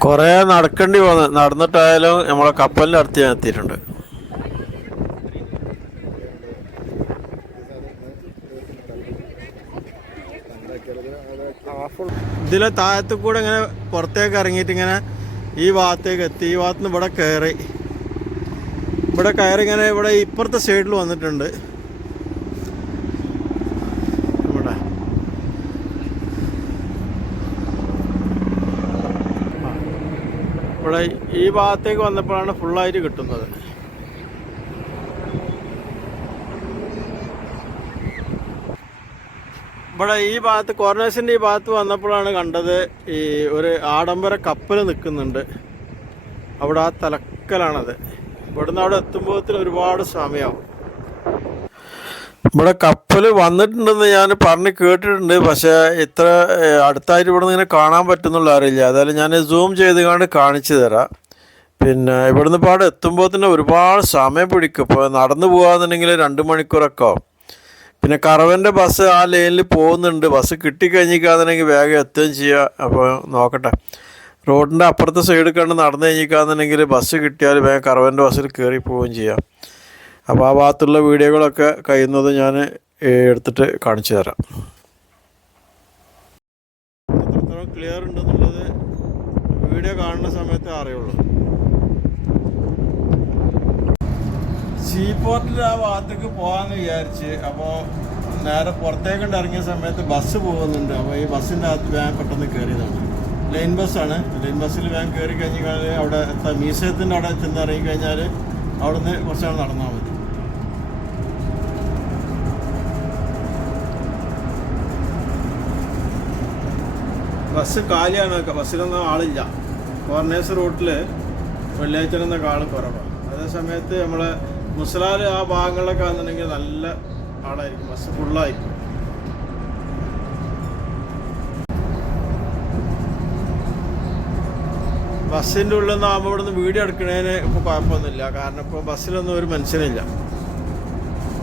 കുറേ നടക്കേണ്ടി വന്ന് നടന്നിട്ടായാലും നമ്മളെ കപ്പലിന്റെ അടുത്ത് ഞാൻ എത്തിയിട്ടുണ്ട്. ഇതിലെ താഴത്തു കൂടെ ഇങ്ങനെ പുറത്തേക്ക് ഇറങ്ങിയിട്ട് ഇങ്ങനെ ഈ ഭാഗത്തേക്ക് എത്തി. ഈ ഭാഗത്തുനിന്ന് ഇവിടെ കയറി. ഇവിടെ കയറി ഇങ്ങനെ ഇവിടെ ഇപ്പുറത്തെ സൈഡിൽ വന്നിട്ടുണ്ട് ഇവിടെ ഇവിടെ ഈ ഭാഗത്തേക്ക് വന്നപ്പോഴാണ് ഫുള്ളായിട്ട് കിട്ടുന്നത്. ഇവിടെ ഈ ഭാഗത്ത് കോർണേഴ്സിന്റെ ഈ ഭാഗത്ത് വന്നപ്പോഴാണ് കണ്ടത് ഈ ഒരു ആഡംബര കപ്പൽ നിൽക്കുന്നുണ്ട്. അവിടെ ആ തലക്കലാണത്. ഇവിടുന്ന് അവിടെ എത്തുമ്പോഴത്തിന് ഒരുപാട് സമയമാവും ഇവിടെ കപ്പൽ വന്നിട്ടുണ്ടെന്ന് ഞാൻ പറഞ്ഞ് കേട്ടിട്ടുണ്ട്. പക്ഷേ ഇത്ര അടുത്തായിട്ട് ഇവിടെ നിന്ന് ഇങ്ങനെ കാണാൻ പറ്റുന്നുള്ള അറിയില്ല. അതായത് ഞാൻ സൂം ചെയ്ത് കണ്ട് കാണിച്ചു തരാം. പിന്നെ ഇവിടുന്ന് പാട് എത്തുമ്പോൾ തന്നെ ഒരുപാട് സമയം പിടിക്കും. ഇപ്പോൾ നടന്നു പോകാന്നുണ്ടെങ്കിൽ രണ്ട് മണിക്കൂറൊക്കെ പിന്നെ കറവന്റെ ബസ് ആ ലൈനിൽ പോകുന്നുണ്ട്. ബസ് കിട്ടിക്കഴിഞ്ഞിക്കാന്നുണ്ടെങ്കിൽ വേഗം എത്തുകയും ചെയ്യുക അപ്പോൾ നോക്കട്ടെ. റോഡിന്റെ അപ്പുറത്തെ സൈഡിൽ കണ്ട് നടന്നു കഴിഞ്ഞിക്കാന്നുണ്ടെങ്കിൽ ബസ് കിട്ടിയാൽ വേഗം കറവന്റെ ബസ്സിൽ കയറി പോവുകയും ചെയ്യാം. അപ്പോൾ ആ ഭാഗത്തുള്ള വീഡിയോകളൊക്കെ കഴിയുന്നത് ഞാൻ എടുത്തിട്ട് കാണിച്ചു തരാം. എത്രത്തോളം ക്ലിയർ ഉണ്ടെന്നുള്ളത് വീഡിയോ കാണുന്ന സമയത്ത് അറിയുള്ളൂ. സീപോർട്ടിൽ ആ ഭാഗത്തേക്ക് പോകാമെന്ന് വിചാരിച്ച് അപ്പോൾ നേരെ പുറത്തേക്കൊണ്ട് ഇറങ്ങിയ സമയത്ത് ബസ് പോകുന്നുണ്ട്. അപ്പോൾ ഈ ബസ്സിന്റെ അകത്ത് വേഗം പെട്ടെന്ന് കയറിയതാണ് ലൈൻ ബസ്സാണ് ലൈൻ ബസ്സിൽ വേഗം കയറി കഴിഞ്ഞാൽ അവിടെ എത്താം. മ്യൂസിയത്തിന്റെ അവിടെ ചെന്ന് ഇറങ്ങി കഴിഞ്ഞാൽ അവിടുന്ന് കുറച്ചാൾ നടന്നാൽ മതി. ബസ് കാലിയാണ് ബസ്സിലൊന്നും ആളില്ല. കോർണേഴ്സ് റൂട്ടിൽ വെള്ളിയാഴ്ചനൊക്കെ ആൾ കുറവാണ്. അതേ സമയത്ത് നമ്മളെ മുസലാൽ ആ ഭാഗങ്ങളിലൊക്കെ ആണെന്നുണ്ടെങ്കിൽ നല്ല ആളായിരിക്കും ബസ് ഫുള്ളായിരിക്കും ബസ്സിന്റെ ഉള്ളിൽ നിന്ന് ആകുമ്പോൾ ഇവിടുന്ന് വീഡിയോ എടുക്കുന്നതിന് ഇപ്പോൾ കുഴപ്പമൊന്നുമില്ല. കാരണം ഇപ്പോൾ ബസ്സിലൊന്നും ഒരു മനുഷ്യനില്ല.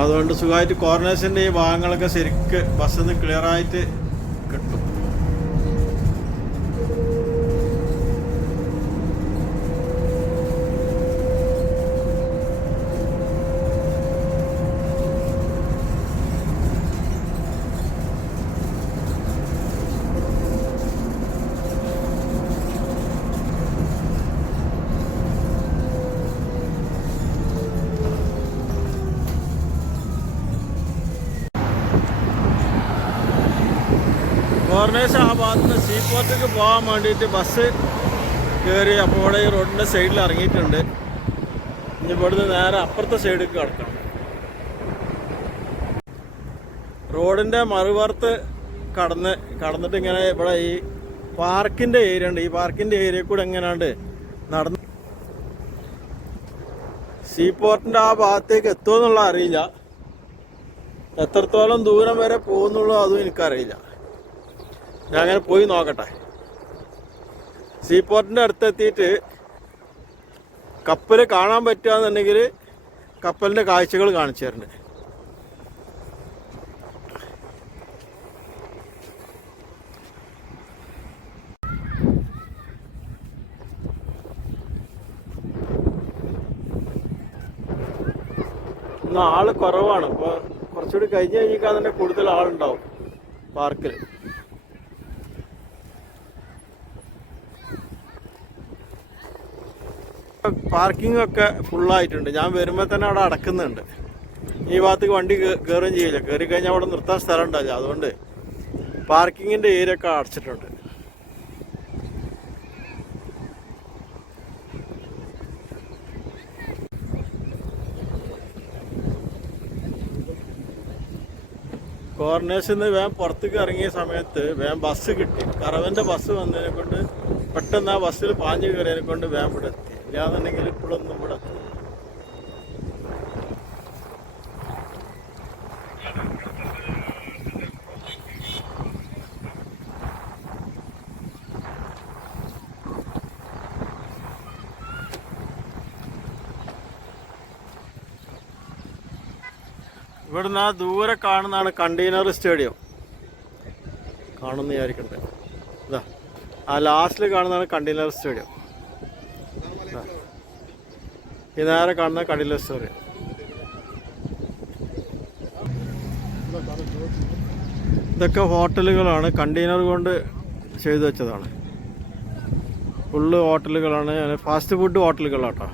അതുകൊണ്ട് സുഖമായിട്ട് കോർണേഴ്സിന്റെ ഈ ഭാഗങ്ങളൊക്കെ ശരിക്ക് ബസ്സിൽ നിന്ന് ക്ലിയറായിട്ട് കിട്ടും കോർണേഴ്സ് ആ ഭാഗത്ത് നിന്ന് സീപോർട്ടിലേക്ക് പോകാൻ വേണ്ടിയിട്ട് ബസ് കയറി അപ്പോൾ ഇവിടെ ഈ റോഡിന്റെ സൈഡിൽ ഇറങ്ങിയിട്ടുണ്ട്. ഇനി ഇവിടുന്ന് നേരെ അപ്പുറത്തെ സൈഡിലേക്ക് കിടക്കണം. റോഡിന്റെ മറുപുറത്ത് കടന്ന് കടന്നിട്ട് ഇങ്ങനെ ഇവിടെ ഈ പാർക്കിന്റെ ഏരിയ ഉണ്ട്. ഈ പാർക്കിന്റെ ഏരിയ കൂടെ എങ്ങനെയാണ്ട് നടന്ന് സീപോർട്ടിന്റെ ആ ഭാഗത്തേക്ക് എത്തുമെന്നുള്ള അറിയില്ല. എത്രത്തോളം ദൂരം വരെ പോകുന്നുള്ളൂ അതും എനിക്കറിയില്ല. ഞാൻ അങ്ങനെ പോയി നോക്കട്ടെ. സീപോർട്ടിന്റെ പോർട്ടിന്റെ അടുത്തെത്തിയിട്ട് കപ്പൽ കാണാൻ പറ്റുകയെന്നുണ്ടെങ്കിൽ കപ്പലിന്റെ കാഴ്ചകൾ കാണിച്ചു തരുന്നുണ്ട് ഇന്ന് ആൾ കുറവാണ്. അപ്പോൾ കുറച്ചുകൂടി കഴിഞ്ഞ് കഴിഞ്ഞാൽ തന്നെ കൂടുതൽ ആളുണ്ടാവും പാർക്കിൽ പാർക്കിംഗ് ഒക്കെ ഫുള്ളായിട്ടുണ്ട് ഞാൻ വരുമ്പോൾ തന്നെ അവിടെ അടക്കുന്നുണ്ട്. ഈ ഭാഗത്തേക്ക് വണ്ടി കയറുകയും ചെയ്യില്ല. കയറി കഴിഞ്ഞാൽ അവിടെ നിർത്താൻ സ്ഥലം ഉണ്ടാവില്ല അതുകൊണ്ട് പാർക്കിങ്ങിന്റെ ഏരിയ ഒക്കെ അടച്ചിട്ടുണ്ട്. കോർണേഴ്സിൽ നിന്ന് വേം പുറത്തേക്ക് ഇറങ്ങിയ സമയത്ത് വേം ബസ് കിട്ടി. കറവന്റെ ബസ് വന്നതിനെ കൊണ്ട് പെട്ടെന്ന് ആ ബസ്സിൽ പാഞ്ഞു കയറിയതിനെ കൊണ്ട് വേം ഇവിടെ എത്തി. ഇല്ലാന്നുണ്ടെങ്കിൽ ഇപ്പോഴൊന്നും ഇവിടെ ഇവിടുന്ന് ആ ദൂരെ കാണുന്നതാണ് കണ്ടെയ്നർ സ്റ്റേഡിയം. കാണുന്ന വിചാരിക്കണ്ടേ. ഇതാ ആ ലാസ്റ്റിൽ കാണുന്നതാണ് കണ്ടെയ്നർ സ്റ്റേഡിയം. ഈ നേരെ കാണുന്ന കടിലെ സ്റ്റോറി ഇതൊക്കെ ഹോട്ടലുകളാണ്. കണ്ടെയ്നർ കൊണ്ട് ചെയ്തു വെച്ചതാണ്. ഫുള്ള് ഹോട്ടലുകളാണ്. ഫാസ്റ്റ് ഫുഡ് ഹോട്ടലുകളാട്ടോ.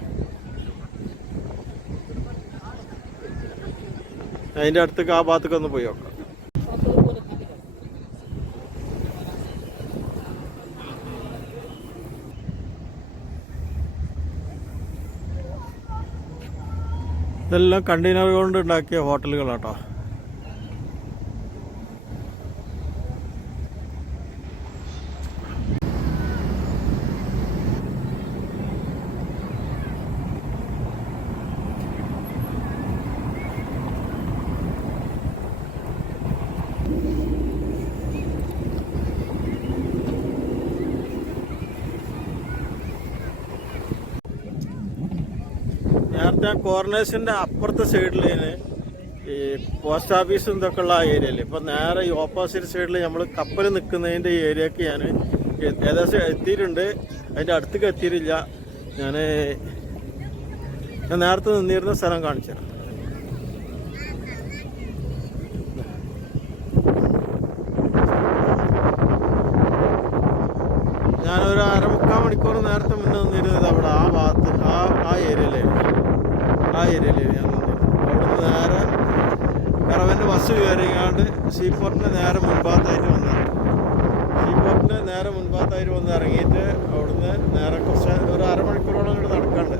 അതിന്റെ അടുത്തേക്ക് ആ ഭാഗത്തേക്ക് ഒന്ന് പോയി നോക്കാം. ഇതെല്ലാം കണ്ടെയ്നർ കൊണ്ട് ഉണ്ടാക്കിയ ഹോട്ടലുകളാട്ടോ. നേരത്തെ കോർണേഴ്സിന്റെ അപ്പുറത്തെ സൈഡിൽ ഈ പോസ്റ്റ് ഓഫീസും ഇതൊക്കെ ഉള്ള ആ ഏരിയയിൽ ഇപ്പൊ നേരെ ഈ ഓപ്പോസിറ്റ് സൈഡിൽ നമ്മൾ കപ്പൽ ഈ ഏരിയക്ക് ഞാൻ ഏകദേശം എത്തിയിട്ടുണ്ട്. അതിന്റെ അടുത്തേക്ക് എത്തിയിട്ടില്ല. ഞാൻ ഞാൻ നേരത്തെ നിന്നിരുന്ന സ്ഥലം കാണിച്ചു തരാം. ഞാനൊരു അരമുക്കാൽ മണിക്കൂർ നേരത്തെ മുന്നേ നിന്നിരുന്നത് അവിടെ ആ ഭാഗത്ത് ആ ആ ഏരിയയിലായിരുന്നു ആ ഏരിയയിൽ ഞാൻ അവിടുന്ന് നേരെ കറവന്റെ ബസ് കയറിയാണ്ട് സീപോർട്ടിന്റെ നേരെ മുൻഭാഗത്തായിട്ട് വന്നത്. സീപോർട്ടിന്റെ നേരെ മുൻഭാഗത്തായിട്ട് വന്ന് ഇറങ്ങിയിട്ട് അവിടുന്ന് നേരെ കുറച്ച് ഒരു അരമണിക്കൂറോളം ഇങ്ങോട്ട് നടക്കാണ്ട്.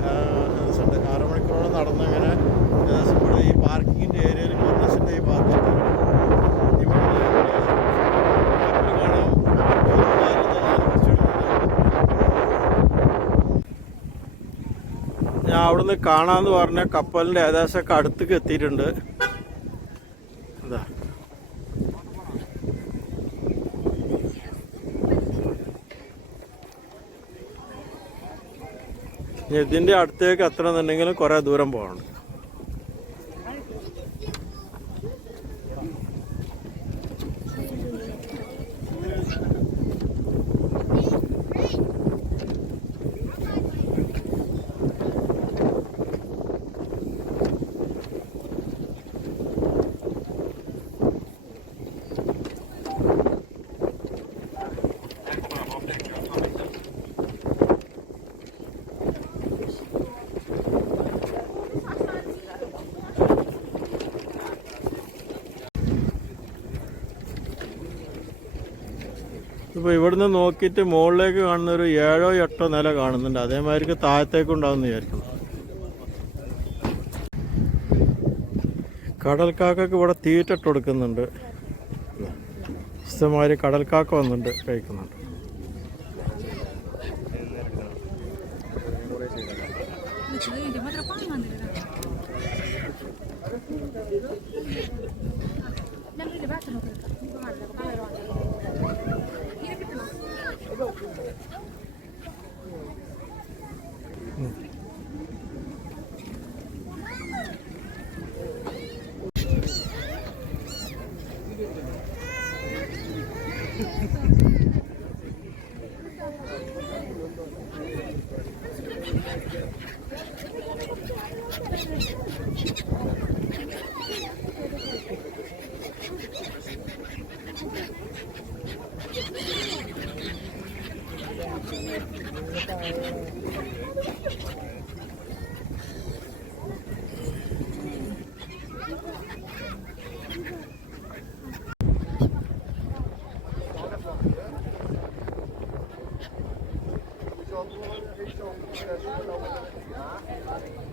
ഉണ്ട് അരമണിക്കൂറോളം നടന്നങ്ങനെ ഇവിടെ ഈ പാർക്കിങ്ങിന്റെ ഏരിയയിൽ കോർണസിന്റെ ഈ ഭാഗത്തേക്ക് ഇവിടെ കപ്പൽ കാണാം ഞാൻ അവിടുന്ന് കാണാന്ന് പറഞ്ഞ കപ്പലിന്റെ ഏകദേശമൊക്കെ അടുത്തേക്ക് എത്തിയിട്ടുണ്ട്. ഇതാ. ഇനി ഇതിന്റെ അടുത്തേക്ക് എത്തണമെന്നുണ്ടെങ്കിലും കുറെ ദൂരം പോകണം. ഇപ്പോൾ ഇവിടുന്ന് നോക്കിയിട്ട് മുകളിലേക്ക് കാണുന്ന ഒരു ഏഴോ എട്ടോ നില കാണുന്നുണ്ട്. അതേമാതിരിക്ക് ഉണ്ടാവുന്ന വിചാരിക്കുന്നു. കടൽക്കാക്കക്ക് ഇവിടെ തീറ്റിട്ട് കൊടുക്കുന്നുണ്ട്. ഇഷ്ടമാതിരി കടൽക്കാക്ക വന്നിട്ടുണ്ട് കഴിക്കുന്നുണ്ട്. ഇതിന്റെ Richtung, in der Schule noch.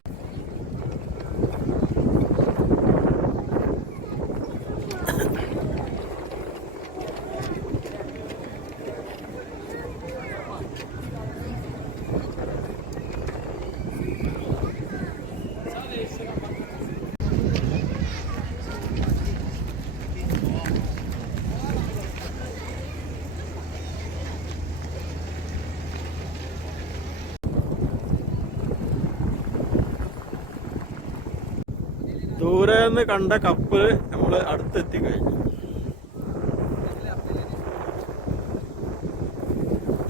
ദൂരെ നിന്ന് കണ്ട കപ്പ് നമ്മൾ അടുത്തെത്തി കഴിഞ്ഞു.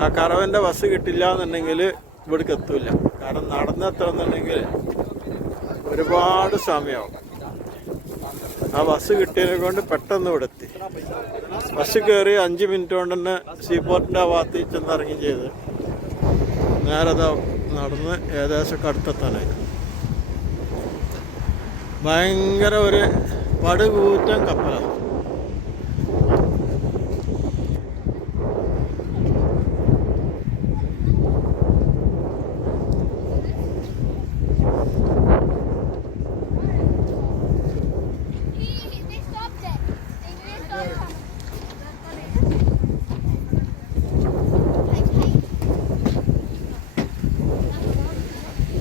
ആ കറവന്റെ ബസ് കിട്ടില്ല എന്നുണ്ടെങ്കിൽ ഇവിടേക്ക് എത്തൂല കാരണം നടന്നെത്തണമെന്നുണ്ടെങ്കിൽ ഒരുപാട് സമയമാവും. ആ ബസ് കിട്ടിയതിനെ കൊണ്ട് പെട്ടെന്ന് ഇവിടെ എത്തി. ബസ് കയറി അഞ്ച് മിനിറ്റ് കൊണ്ട് തന്നെ സീപോർട്ടിന്റെ ആ ഭാഗത്ത് ചെന്നിറങ്ങി ചെയ്ത്. നേരെ ദാ നടന്ന് ഏകദേശം അടുത്തെത്താനായി. ഭയങ്കര ഒരു പടുകൂറ്റൻ കപ്പലാണ്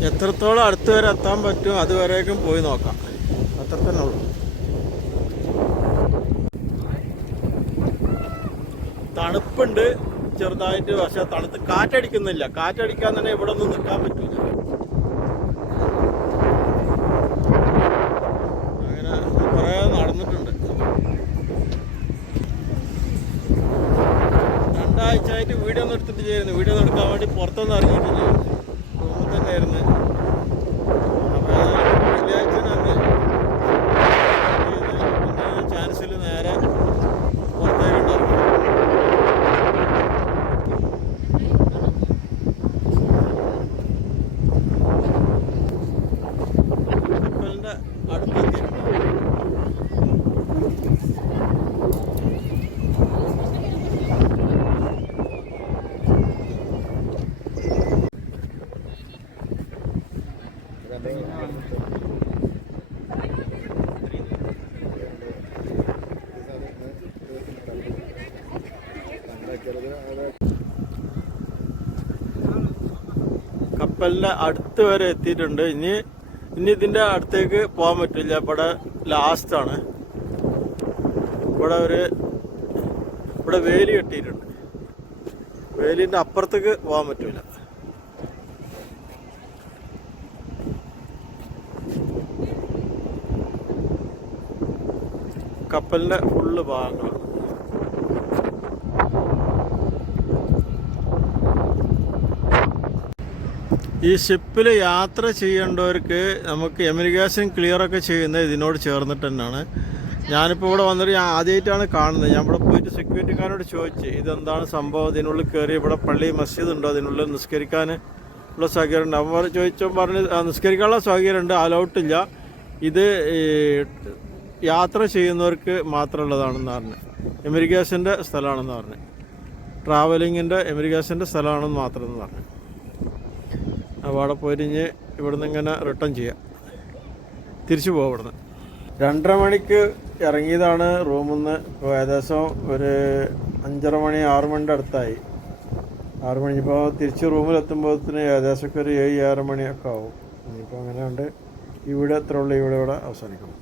എത്രത്തോളം അടുത്ത് വരെ എത്താൻ പറ്റും അതുവരേക്കും പോയി നോക്കാം. അത്ര തന്നെ ഉള്ളൂ. തണുപ്പുണ്ട് ചെറുതായിട്ട് പക്ഷെ തണുത്ത് കാറ്റടിക്കുന്നില്ല. കാറ്റടിക്കാൻ തന്നെ ഇവിടെ ഒന്നും നിൽക്കാൻ പറ്റില്ല അങ്ങനെ കുറേ നടന്നിട്ടുണ്ട്. രണ്ടാഴ്ചയായിട്ട് വീഡിയോ ഒന്നും എടുത്തിട്ട് ചെയ്യുന്നു വീഡിയോ ഒന്നും എടുക്കാൻ വേണ്ടി പുറത്തൊന്നും ഇറങ്ങിയിട്ടില്ല റൂമിൽ തന്നെ ആയിരുന്നു അപ്പോൾ ഏതായാലും വെള്ളിയാഴ്ച അന്ന് ചാൻസിൽ നേരെ പുറത്തേക്ക് ഇറങ്ങി കപ്പലിന്റെ അടുത്തെത്തി കപ്പലിന്റെ അടുത്ത് വരെ എത്തിയിട്ടുണ്ട്. ഇനി ഇനി ഇതിന്റെ അടുത്തേക്ക് പോകാൻ പറ്റില്ല. ഇവിടെ ആണ്. ഇവിടെ ഒരു ഇവിടെ വേലി കെട്ടിയിട്ടുണ്ട്. വേലിന്റെ അപ്പുറത്തേക്ക് പോകാൻ പറ്റില്ല കപ്പലിന്റെ ഫുള്ള് ഭാഗങ്ങളാണ്. ഈ ഷിപ്പിൽ യാത്ര ചെയ്യേണ്ടവർക്ക് നമുക്ക് എമിഗ്രേഷൻ ക്ലിയർ ഒക്കെ ചെയ്യുന്നത് ഇതിനോട് ചേർന്നിട്ട് തന്നെയാണ്. ഞാനിപ്പോൾ ഇവിടെ വന്നിട്ട് ഞാൻ ആദ്യമായിട്ടാണ് കാണുന്നത്. ഞാൻ ഇവിടെ പോയിട്ട് സെക്യൂരിറ്റിക്കാരോട് ചോദിച്ചു ഇതെന്താണ് സംഭവം? ഇതിനുള്ളിൽ കയറി ഇവിടെ പള്ളി മസ്ജിദ് ഉണ്ടോ? അതിനുള്ളിൽ നിസ്കരിക്കാൻ ഉള്ള സൗകര്യം ഉണ്ട്? അവർ ചോദിച്ചപ്പോൾ പറഞ്ഞ് നിസ്കരിക്കാനുള്ള സൗകര്യം ഉണ്ട്. അലൗട്ടില്ല ഇത് യാത്ര ചെയ്യുന്നവർക്ക് മാത്രമുള്ളതാണെന്ന് പറഞ്ഞു. എമിഗ്രേഷന്റെ സ്ഥലമാണെന്ന് പറഞ്ഞു. ട്രാവലിങ്ങിന്റെ എമിഗ്രേഷന്റെ സ്ഥലമാണെന്ന് മാത്രമെന്ന് പറഞ്ഞു. അവിടെ ഇനി ഇവിടുന്ന് ഇങ്ങനെ റിട്ടേൺ ചെയ്യാം. തിരിച്ചു പോകാം ഇവിടുന്ന്. രണ്ടര മണിക്ക് ഇറങ്ങിയതാണ് റൂമിൽ നിന്ന് ഇപ്പോൾ ഏകദേശം ഒരു അഞ്ചര മണി ആറ് മണിന്റെ അടുത്തായി. ആറ് മണി ഇപ്പോൾ തിരിച്ച് റൂമിലെത്തുമ്പോഴത്തിന് ഏകദേശമൊക്കെ ഒരു ഏഴ് ആറ് മണിയൊക്കെ ആവും. ഇനിയിപ്പോൾ അങ്ങനെ ഉണ്ട്. ഇവിടെ എത്ര ഉള്ളു ഇവിടെ ഇവിടെ അവസാനിക്കണം